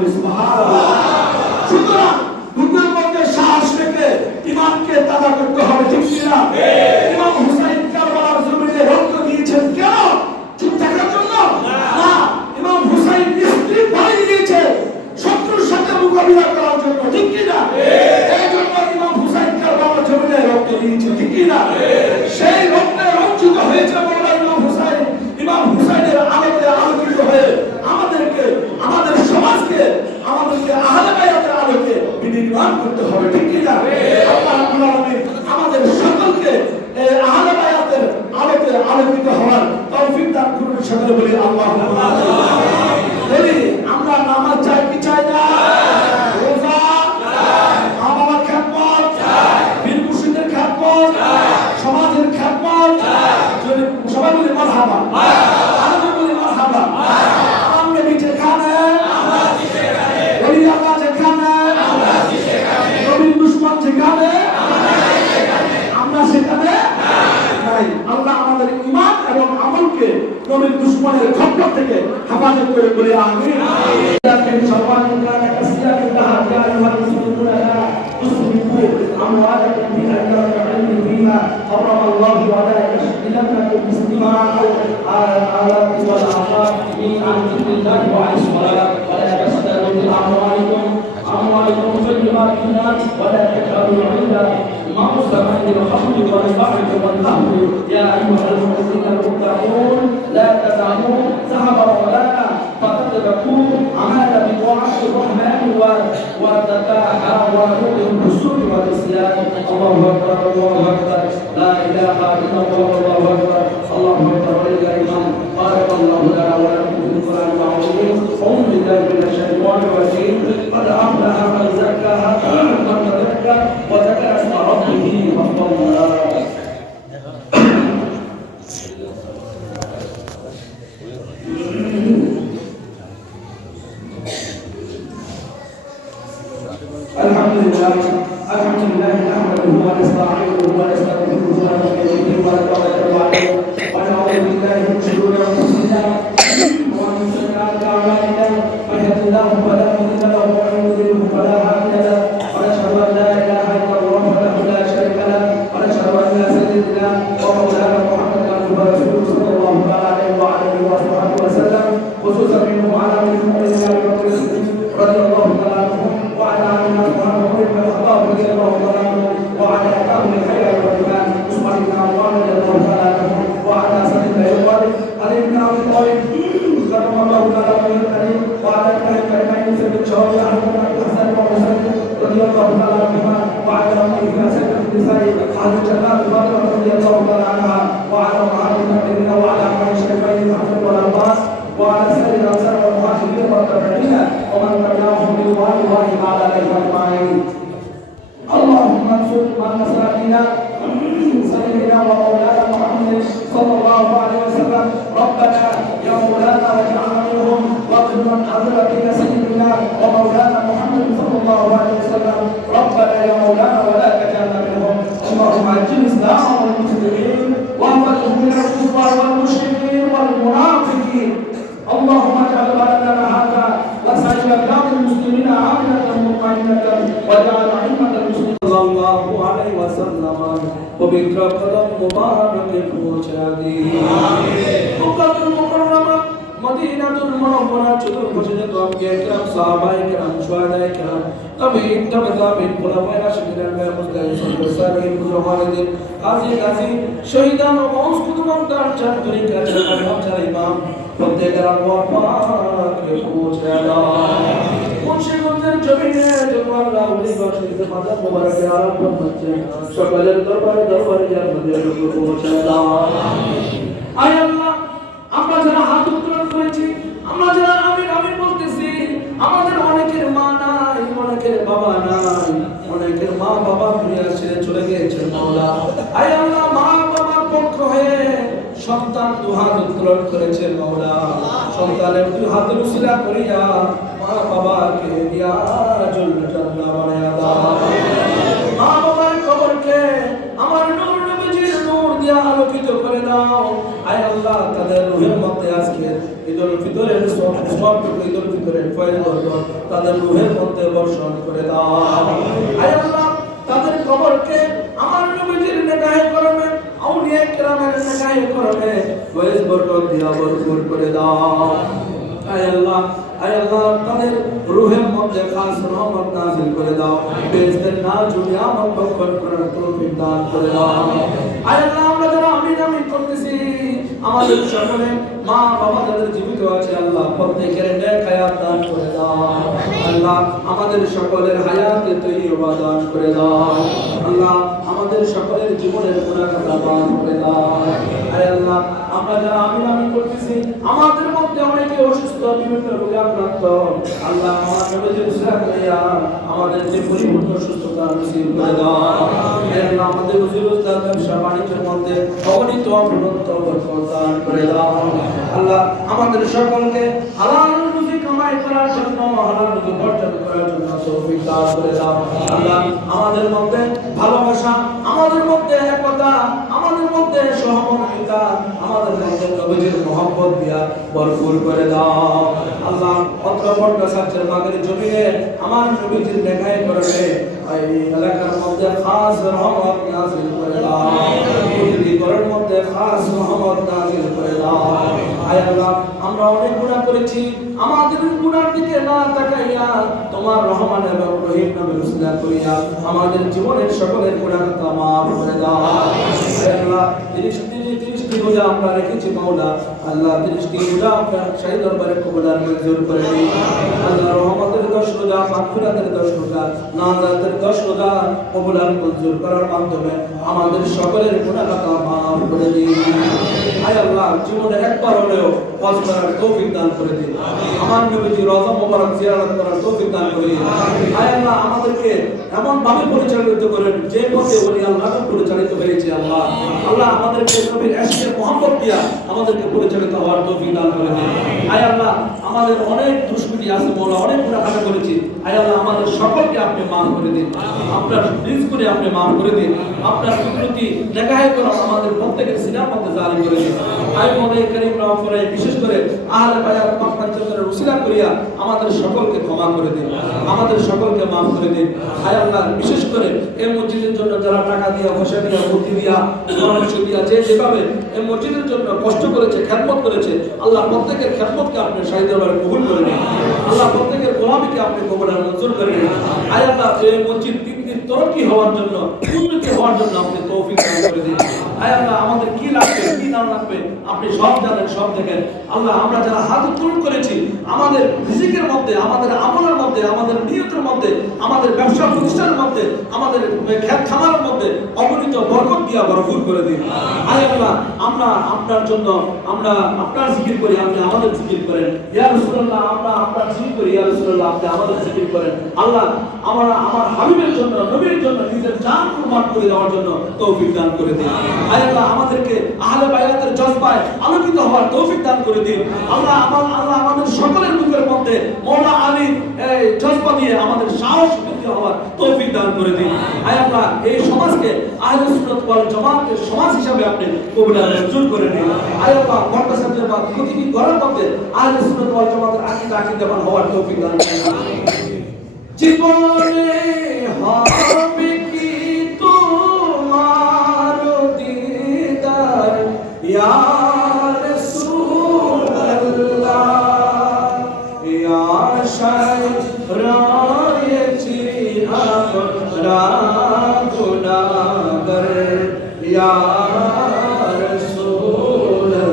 বলি সুবহানাল্লাহ। সুতরাং বুকের মধ্যে সাহস রেখে ইমানকে তাজা করতে হবে, ঠিক কিনা? ইমাম হুসাইন কারবালার জমিনে রক্ত দিয়েছেন কেন? চুপ থাকার জন্য না, ইমাম হুসাইন স্ত্রী বলি দিয়েছে শত্রুর সাথে মোকাবিলা করার জন্য, ঠিক কিনা? এই জন্য ইমাম হুসাইন কারবালার জমিনে রক্ত দিয়েছে, ঠিক কিনা? সেই রক্তে রঞ্জিত হয়েছে মওলানা ইমাম হুসাইন। ইমাম হুসাইনের আলোতে আলোকিত হয়ে আমাদেরকে, আমাদের সমাজকে, আমাদেরকে আহলে বায়াতের আলোকে বিনির্মাণ করতে হবে, ঠিক কিনা? আল্লাহ রাব্বুল আলামিন আমাদের সকলকে আহলে বায়াতের আলোতে আলোকিত হওয়ার তৌফিক দান করুন। সকলে বলি আল্লাহুম্মা আমিন। বলি আমরা নামাজ চাই কি চাই না? রোজা চাই, মা-বাবার খেদমত চাই, বীর মুর্শিদের খেদমত চাই, সমাজের খেদমত চাই। যদি সবাই বলি মারহাবা, আরো বলি মারহাবা। আমরা যেখানে, আমরা সেখানে, বলি আল্লাহ যেখানে, আমরা সেখানে, নবীর দুশমন যেখানে, আমরা সেখানে, আমরা সেখানে নাই। আল্লাহ আমাদের ঈমান এবং আমলকে নবীর দুশমনের খপ্পর থেকে হেফাজত করে বলি আমিন। حرم الله ولا يحلنكم استماع الآلات والأعراف من عند الله وعن الصلاة ولا تستلوا بأموالكم بالباطل ولا تجعلوا عند معصمة الخمر والبحر والنهر يا أيها الذين المتقون لا تدعوا ذهبا ولا فتتركوا عمل بطاعة الرحمن وتتحاوروا بالرسل والإسلام. الله أكبر الله أكبر لا إله إلا الله والله أكبر الله أكبر ولله الحمد. بارك الله لنا ولكم في القرآن العظيم. أعوذ بالله من الشيطان الرجيم. قد أفلح من زكاها ومن تزكى وذكر اسم ربه فصلى. الحمد لله نحمده ونستعينه ونستغفره ونستهديه ونتوكل عليه ونعوذ بالله من شرور انفسنا ومن سيئات اعمالنا من يهده الله فلا مضل له ومن يضلل فلا هادي له ونشهد ان لا اله الا الله وحده لا شريك له ونشهد ان سيدنا ومولانا محمدا عبده ورسوله صلى الله عليه وعلى اله وصحبه وسلم خصوصا منه على المؤمنين ابي بكر الصديق رضي الله تعالى عنه وعلى علينا محمد بن الخطاب رضي الله تعالى عنه وعلى اهل الخير والايمان عثمان بن عفان رضي الله تعالى عنه وعلى سيدنا الوالد علي بن ابي طالب كرم الله تعالى وجهه الكريم وعلى الكريمين سيد الشهود احمد بن الحسن وحسين رضي الله تعالى عنهما وعلى امه سيدة النساء اهل الجنات فاطمه رضي الله تعالى عنها وعلى امهات المؤمنين وعلى احمد الشريفين الحسن والعباس وعلى سائر الانصار والمهاجرين والتابعين ومن تبعهم برضوان الله تعالى عليهم اجمعين. اللهم انصر من نصر ديننا سيدنا ومولانا محمد صلى الله عليه وسلم. ربنا يا مولانا واجعلنا منهم واغفر من حضر بك سيدنا ومولانا محمد صلى الله عليه وسلم. ربنا يا مولانا ولا تجعلنا منهم. اللهم اجل الاسلام والمسلمين واحفظهم من الكفار والمشركين والمنافقين. اللهم اجعل بلدنا هذا وسائر بلاد المسلمين آمنة مطمئنة واجعل أئمة المسلمين صلى الله عليه وسلم وبك قدم مبارك পৌঁছাদি। মক্কাতুল মুকাররমা মদিনাতুল মুনাওয়ারা চতুর্ভুজে যত আম্বিয়া কিরাম সাহাবায়ে কিরাম শুহাদায়ে কিরাম তাবিঈন তাবিঈন খুলাফায়ে রাশিদিন মুস্তাহিদিন সালিহিন মুজাহিদিন গাজী শহীদান ও গৌস কুতুব তার চার তরিকা চার ইমাম প্রত্যেকের আল্লাহ পাকে পৌঁছে দাও। মুর্শিদের জমিনে যত আল্লাহ ওলি বাশিতে মাদার মুবারকের আরম্ভ হচ্ছে সকলের দরবারে জান্নাতের পৌঁছে দাও। আয় আল্লাহ আমরা যারা হাত উত্তোলন করেছি, আমরা যারা আমিন আমিন বলতেছি, আমাদের অনেকের মা নাই, অনেকের বাবা নাই, অনেকের মা বাবা দুনিয়া ছেড়ে চলে গিয়েছে মাওলা। আয় আল্লাহ মা বাবার পক্ষ হয়ে সন্তান দুহাত উত্তোলন করেছে মাওলা। সন্তানের দুই হাতের উসিলা করিয়া মা বাবাকে দিয়া জান্নাত বানায়া দাও। মা বাবার কবরকে আমার নূর নবীজির নূর দিয়া আলোকিত করে দাও। আয় আল্লাহ তাদের রূহের মধ্যে আজকে ঈদুল ফিতরের সওয়াব ঈদুল ফিতরের ফয়দ বরকত তাদের রূহের মধ্যে বর্ষণ করে দাও। আয় আল্লাহ তাদের কবরকে আমার নবীজির নেকায়ে করবে, আউলিয়া কিরামের নেকায়ে করবে, ফয়েজ বরকত দিয়া ভরপুর করে দাও। আয় আল্লাহ তাদের রূহের মধ্যে খাস রহমত নাযিল করে দাও, বেহেশতের নাজুক নিয়ামত বরকত করার তৌফিক দান করে দাও। আয় আল্লাহ আমরা যারা আমিন আমিন করতেছি, আমাদের সকলে মা বাবা যাদের জীবিত আছে আল্লাহ প্রত্যেকের নেক হায়াত দান করে দাও। আল্লাহ আমাদের সকলের হায়াতে তৈয়বা দান করে দাও। আল্লাহ আমাদের সকলের জীবনের গুনাহ খাতা মাফ করে দাও। আয় আল্লাহ আমরা যারা আমিন আমিন করতেছি, আমাদের মধ্যে অনেকে অসুস্থ, বিভিন্ন রোগে আক্রান্ত, আল্লাহ আমার নবীজির উসিলা করিয়া আমাদের যে পরিপূর্ণ সুস্থতা নসিব করে দাও। আয় আল্লাহ আমাদের রুজি রোজগার ব্যবসা বাণিজ্যের মধ্যে অগণিত অফুরন্ত বরকত দান করে দাও। আল্লাহ আমাদের সকলকে হালাল রুজি কামাই করার জন্য, হালাল রুজি অর্জন করার জন্য তৌফিক দান করে দাও। আল্লাহ আমাদের মধ্যে ভালোবাসা, আমাদের মধ্যে একতা, আমাদের মধ্যে সহমর্মিতা, আমাদের মধ্যে নবীজির মহব্বত দিয়া ভরপুর করে দাও। আল্লাহ অত্র পট্টসাচ্চের বাগের জমিনে আমার নবীজির নেকায়ে করবে, এই এলাকার মধ্যে খাস রহমত নাযিল করে দাও। প্রতিটি ঘরের মধ্যে খাস রহমত নাযিল করে দাও। আয় আল্লাহ আমরা অনেক গুনাহ করেছি, আমাদের গুনার দিকে না তাকাইয়া তোমার রহমান এবং রহিম নামের উসিলা করিয়া আমাদের জীবনের সকলের গুনাহ খাতা মাফ করে দাও। আয় আল্লাহ 30টি রোজা আমরা রেখেছি মাওলা, আল্লাহ 30টি রোজা আপনার শাহী দরবারে কবুল আর মঞ্জুর করে দিন। আল্লাহ রহমতের 10 রোজা, মাগফিরাতের 10 রোজা, নাজাতের 10 রোজা কবুল আর মঞ্জুর করার মাধ্যমে আমাদের সকলের গুনাহ খাতা মাফ করে দিন। আয় আল্লাহ জীবনে একবার হলেও হজ করার তৌফিক দান করে দিন। আমার নবীজি রওজা মোবারক জিয়ারত করার তৌফিক দান করে দিন। আয় আল্লাহ আমাদেরকে এমন ভাবে পরিচালিত করেন যে পথে ওলি আল্লাহ পরিচালিত হয়েছে। আল্লাহ আমাদেরকে নবীর ইশকের মোহাম্মত দিয়া আমাদেরকে পরিচালিত হওয়ার তৌফিক দান করে দিন। আয় আল্লাহ আমাদের অনেক দুষ্কৃতি আছে মাওলা, অনেক গুনাহ খাতা করেছি। আয় আল্লাহ আমাদের সকলকে আপনি মাফ করে দিন, আপনার রিজিক করে আপনি মাফ করে দিন, আপনার কুদরতি নেকায়ে করম আমাদের প্রত্যেকের সিনার মধ্যে জারি করে দিন। আয় মওলা কারীম রহম করে বিশেষ করে আহলে বায়াত মাকফারাতের উসিলা করিয়া আমাদের সকলকে ক্ষমা করে দিন, আমাদের সকলকে মাফ করে দিন। আয় আল্লাহ বিশেষ করে এই মসজিদের জন্য যারা টাকা দিয়া, পয়সা দিয়া, বুদ্ধি দিয়া, পরামর্শ দিয়া যেভাবে এই মসজিদের জন্য কষ্ট করেছে, খেদমত করেছে, আল্লাহ প্রত্যেকের খেদমতকে আপনি শাহী দরবারে কবুল করে নিন। আল্লাহ প্রত্যেকের গোলামিকে আপনি কবুল আর মঞ্জুর করে নিন। আয় আল্লাহ এই মসজিদ দিন দিন তরক্কি হওয়ার জন্য, উন্নতি হওয়ার জন্য আপনি তৌফিক দান করে দিন। আয় আল্লাহ আমাদের কি লাগবে কি না লাগবে আপনি সব জানেন, সব দেখেন। আল্লাহ আমরা যারা হাত উত্তোলন করেছি, আমাদের রিজিকের মধ্যে, আমাদের আমলের মধ্যে, আমাদের নিয়তের মধ্যে, আমাদের ব্যবসা প্রতিষ্ঠানের মধ্যে, আমাদের ক্ষেত খামারের মধ্যে অগণিত বরকত দিয়া ভরপুর করে দিন। আয় আল্লাহ আমরা আপনার জন্য, আমরা আপনার জিকির করি, আপনি আমাদের জিকির করেন। ইয়া রাসূলুল্লাহ আমরা আপনার জিকির করি, ইয়া রাসূলুল্লাহ আপনি আমাদের জিকির করেন। আল্লাহ আমরা আমার হাবিবের জন্য, নবীর জন্য নিজের জান কুরবান করে দেওয়ার জন্য তৌফিক দান করে দিন। আয় আল্লাহ আমাদেরকে আহলে বায়াতের জজবায় আলোকিত হওয়ার তৌফিক দান করে দিন। আল্লাহ আমাদের সকলের মুখের মধ্যে মাওলা আলীর এই জজবা দিয়ে আমাদের সাহস বৃদ্ধি হওয়ার তৌফিক দান করে দিন। আয় আল্লাহ এই সমাজকে আহলে সুন্নাত ওয়াল জামাতের সমাজ হিসাবে আপনি কবুল আর মঞ্জুর করে নিন। আয় আল্লাহ মাদ্রাসার বা প্রতিটি ঘরের মধ্যে আহলে সুন্নাত ওয়াল জামাতের আকীদাবান হওয়ার তৌফিক দান করুন। জীবনে হবে কি তোমার দিদার ইয়া রাসূলুল্লাহ, ইয়া আশায় রয়েছি আমরা গুনাহগার, ইয়া রাসূলুল্লাহ,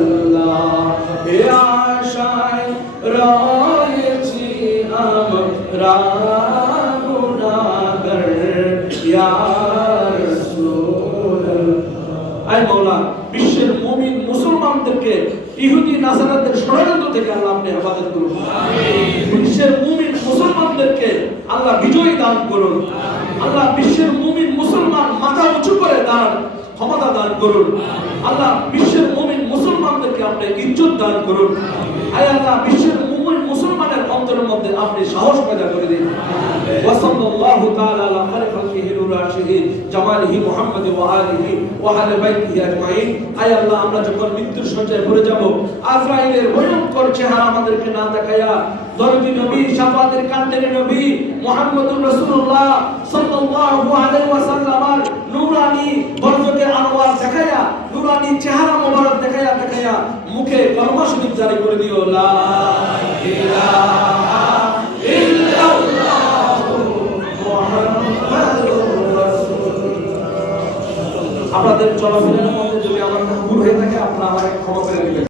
ইয়া আশায় রয়েছি আমরা গুনাহগার, ইয়া রাসূলুল্লাহ। আয় মাওলা বিশ্বের মুমিন মুসলমানদেরকে ইহুদি নাসারাদের ষড়যন্ত্র থেকে আল্লাহ আপনি হেফাজত করুন। বিশ্বের মুমিন মুসলমানদেরকে আল্লাহ বিজয় দান করুন। আল্লাহ বিশ্বের মুমিন মুসলমান মাথা উঁচু করে দাঁড়ান ক্ষমতা দান করুন। আল্লাহ বিশ্বের মুমিন মুসলমানদেরকে আপনি ইজ্জত দান করুন। আয় আল্লাহ বিশ্বের মুমিন মুসলমানের অন্তরের মধ্যে আপনি সাহস পয়দা করে দিন। ওয়া সাল্লাল্লাহু তাআলা আলা খালিহি নূর আরশিহি জামালিহি মুহাম্মদ ওয়া আলিহি ওয়া আহলি বাইতিহি আজমাইন। আয় আল্লাহ, আমরা যখন মৃত্যুর শয্যায় পড়ে যাব, আজরাইলের ভয়ঙ্কর চেহারা আমাদেরকে না দেখায়া দরদি নবী, শাফাতের কান্ডের নবী মুহাম্মদুর রাসূলুল্লাহ সাল্লাল্লাহু আলাইহি ওয়াসাল্লামের নূরানি বরজকে আনোয়ার দেখায়া, নূরানি চেহারা মোবারক দেখায়া মুখে কলমা শরীফ জারি করে দিও, লা ইলাহা ইল্লাল্লাহু মুহাম্মাদুর রাসূলুল্লাহ। আপনাদের চলাফেরার মধ্যে যদি আমার ভুল হয়ে থাকে আপনারা আমাকে ক্ষমা করে দিবেন।